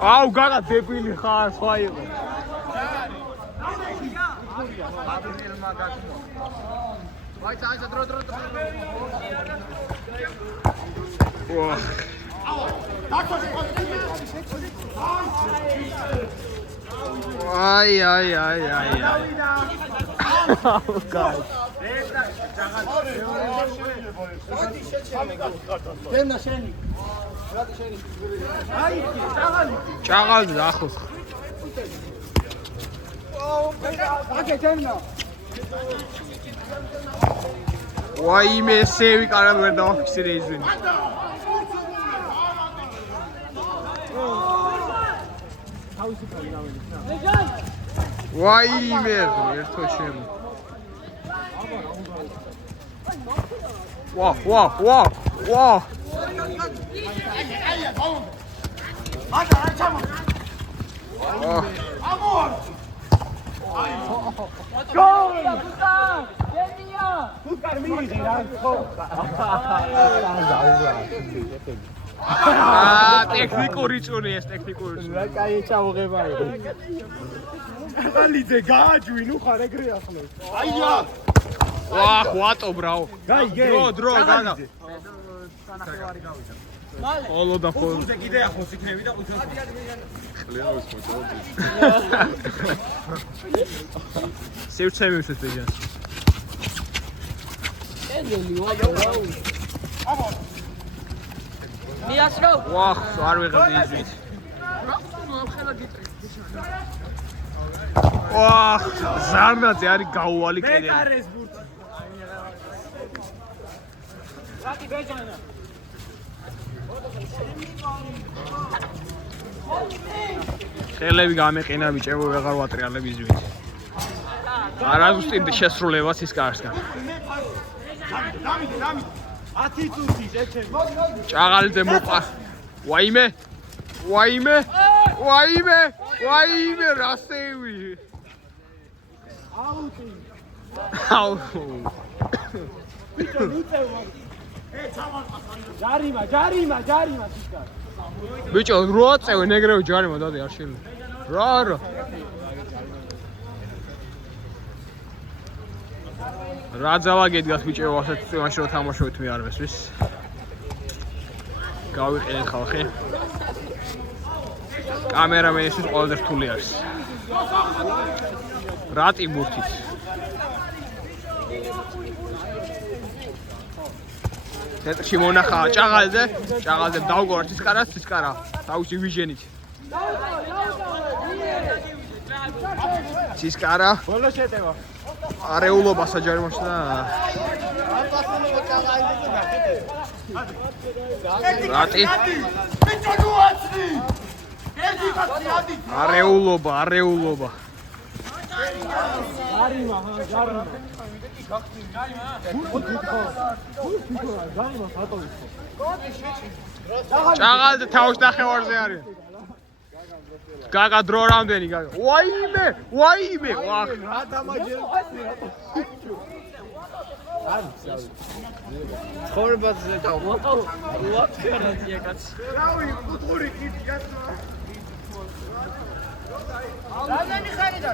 აუ გაგა დებილი ხარ სხვა იყო აი ჭაღალ ახლოს ვაიმე სევი კარად ვერ დავაფიქსირე ისინი ვაიმე ერთო შემო ვა ტექნიკური წუნი ეს ტექნიკური წუნი. რა კაი ჩავღება იყო. ალიძე გააჯვი ნუ ხარ ეგრე ახლოს. აია. ვა ხვატო ბრაო. დრო განა. სანახევარი გავიდა. ხოლო და ხოლო. უზე კიდე ახლოს იქნები და უცებ. ხლეავს მოწოდი. სევცემი უშვეს ბეჯანს. ენდელი ვაიო. აბა მიასრო. ვახ, არ ვიღებდი ისვით. ვახ, ზარნაძე არის გაუვალი კედელი. მეკარეს ბურთი. რატი ბეჯანა. ხელები გამეყინა ბიჭებო, ვეღარ ვატრიალებ ისვით. არა უსტინდ შესრულებას ის კარსგან. დამიდე. ათიწუთი შეჩემ. ჭაღალიძე მოყვა. ვაიმე რასევი. აუტი. ბიჭო ნუწევ. ჯარიმა თიკა. ბიჭო რო აწევენ ეგრევე ჯარიმა დადე არ შეიძლება. რა. რა ძალა გედგას ბიჭო ასეთ წვიმაში რო თამაშობთ მე არ მესვის. გავიყენეთ ხალხი. კამერამენისთვის ყველაზე რთული არის. რატი ბურთით. ცენტრში მონახა ჭაღალზე დავგვართ ცისკარა. თავისი ვიჟენით. ცისკარა. ბოლო შეტევა. არეულობა საჯარიმოში და რატი არეულობა ჯარიმა ჭაღალზე თავს ნახევარზე არის გაგა დრო რამდენი გაგა ვაიმე ვახ რა დამაჯერებდი ხორბაზე და ვატქერაზია კაც რავი კუთხური კით კაცო რამდენი ხანი და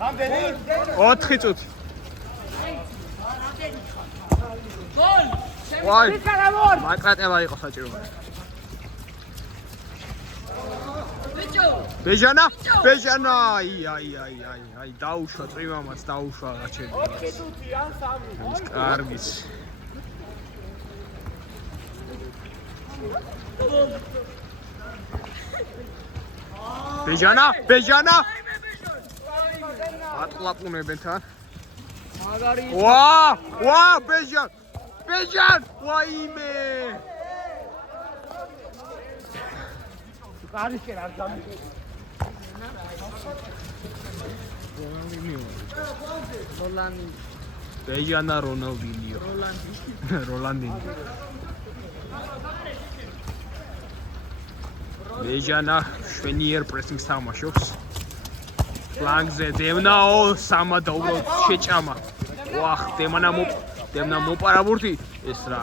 რამდენი 4 წუთი გოლ ვაი მაკრატელა იყო საჭირო ბეჟანა აი დაუშვა წვიმამაც დაუშვა გაჩერდი 4 წუთი ან 3 ის კარგიც ბეჟანა ატყლაპუნებენ თან მაგარი ვა ბეჟან ვაიმე კარისკენ არ გამიგე როლანდი ბეჟანა რონალდინიო როლანდი ბეჟანა შვენიერ პრესინგს თამაშობს ფლანგზე დემნაო სამადა უბრალოდ შეჭამა ვახ დემნა მოპარა ბურთი ეს რა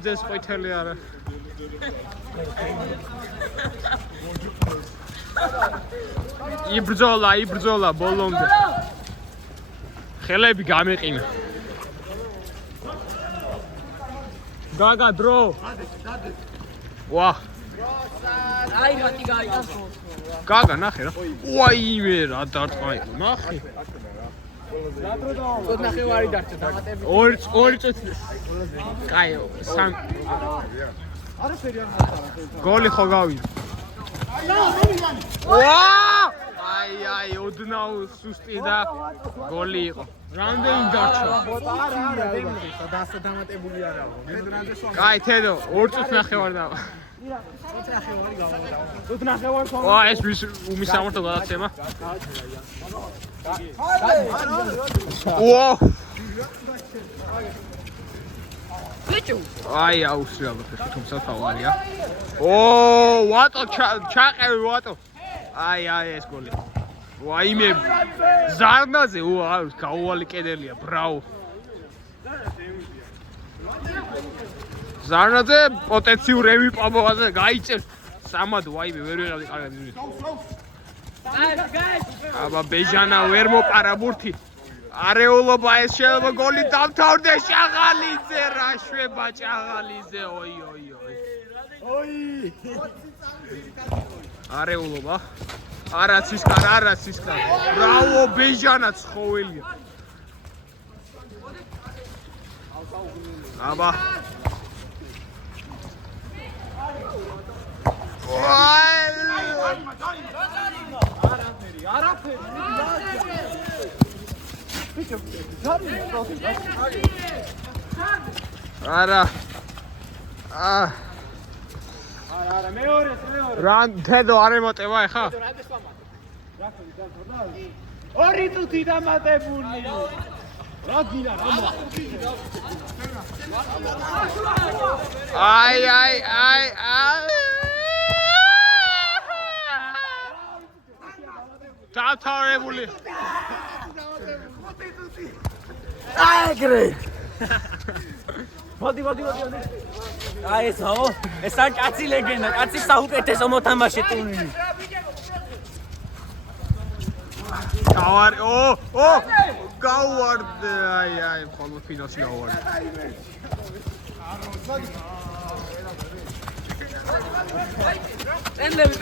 გაგრძეს ყვითელი არა. იბრძოლა ბოლომდე. ხელები გამეყინა. გაგა დრო. ვა. აი რატი გაიგო. გაგა ნახე რა. ვაიმე რა დარტყმა იყო. ნახე. წოდ ნახევარი დარჩა დამატებით. ორი წუთი. კაიო, სამ. გოლი ხო გავიდა. აი, ოდნავ სუსტი და გოლი იყო. რამდენი დარჩა? დასა დამატებული არა. კაი, თედო, 2 წუთი ნახევარი და. წოდ ნახევარი ხო? ვა, ეს უმისამართო გადაცემა. ვა! ბიჭო. აი, აუცილებლად ეს თუმცა თავარია. ვატო ჩაყევი ვატო. აი, ეს გოლი. ვაიმე ზარნაზე, გაუვალი კედელია, ბრავო. ზარნაზე პოტენციურ ევი პამოვაზე გაიწერ. სამად ვაიმე ვერ ვეღავდი კარგად იზრით. აბა ბეჟანა ვერ მოპარა ბურთი. არეულობა ეს შეიძლება გოლი დამთავრდეს ჭაღალიძე რა შვება ჭაღალიძე ოი. არეულობა არა ცისკარ ბრავო ბეჟანა ცხოველია აბა არაფერი არა მეორე რან თედო არ ემოტება ეხა ორი წუთი დამატებული რა გინა აი დათავრებული აგრე მოდი აი ესო ესა კაცი ლეგენდა კაცი საუკეთესო მოთამაშე ტურნირი გავარ გავარდე აი ხოლმე ფინალში გავარდე პენლები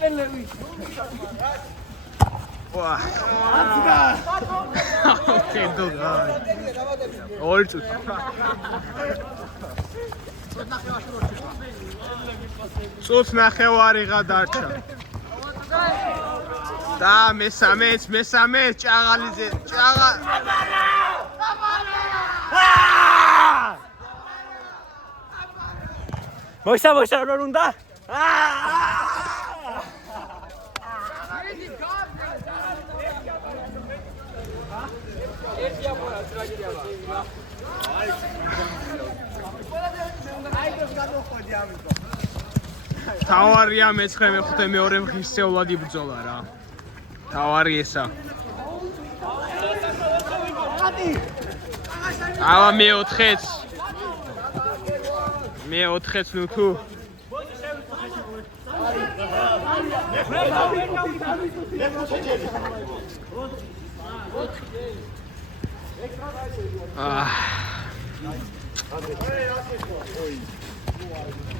პენლები ვა კენდო გაი ორი წუთი წუთი ნახევარი გადარჩა და მესამეც ჭაღალიძე მოისა რა უნდა თავარია მეცხრე მეხუთე მეორე ღირსეულად იბრძოლა რა თავარი ესა აბა მეოთხეც ნუ თუ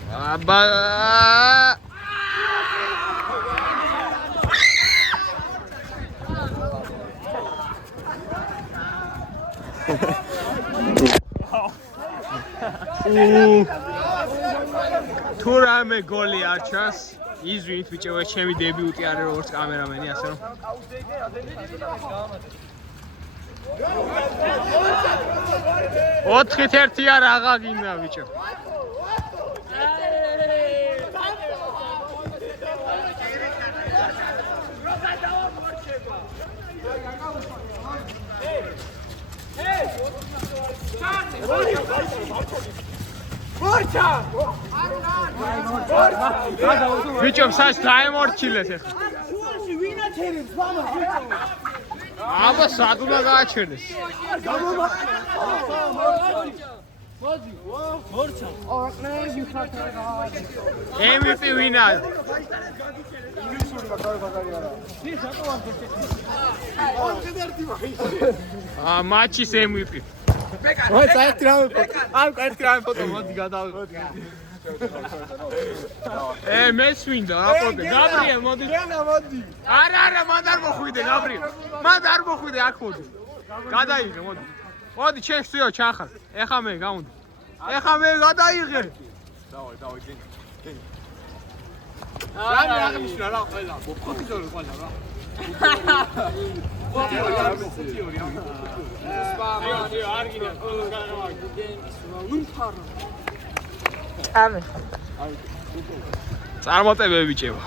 აბა თუ რამე გოლი არ ჩანს იზვით ბიჭო ეს ჩემი დებიუტი არის როგორც კამერამენი ასე რომ 4-1 არ აღაგინდა ბიჭო ბიჭო სას დაემორჩილეთ ეხლა აბა სად უნდა გააჩერდეს MVP ვინა? მატჩის MVP. ой, საერთოდ რამე ფოტო. ამ ერთი რამე ფოტო მოდი გადავიღოთ. მეც მინდა რა ფოტო. გაბრიელ მოდი. მოდი. არა, მან არ მოხვიდე გაბრიელ. მან არ მოხვიდე აქ მოდი. გადაიღე მოდი. მოდი ჩემ სტუდიო ჩახარ. ეხა მე გამოდი. ეხა მე გადაიღე. დავაი, გენი. რა აღნიშნა რა ყველა. ფოტოზე ყველა რა. წარმატებები ჭება.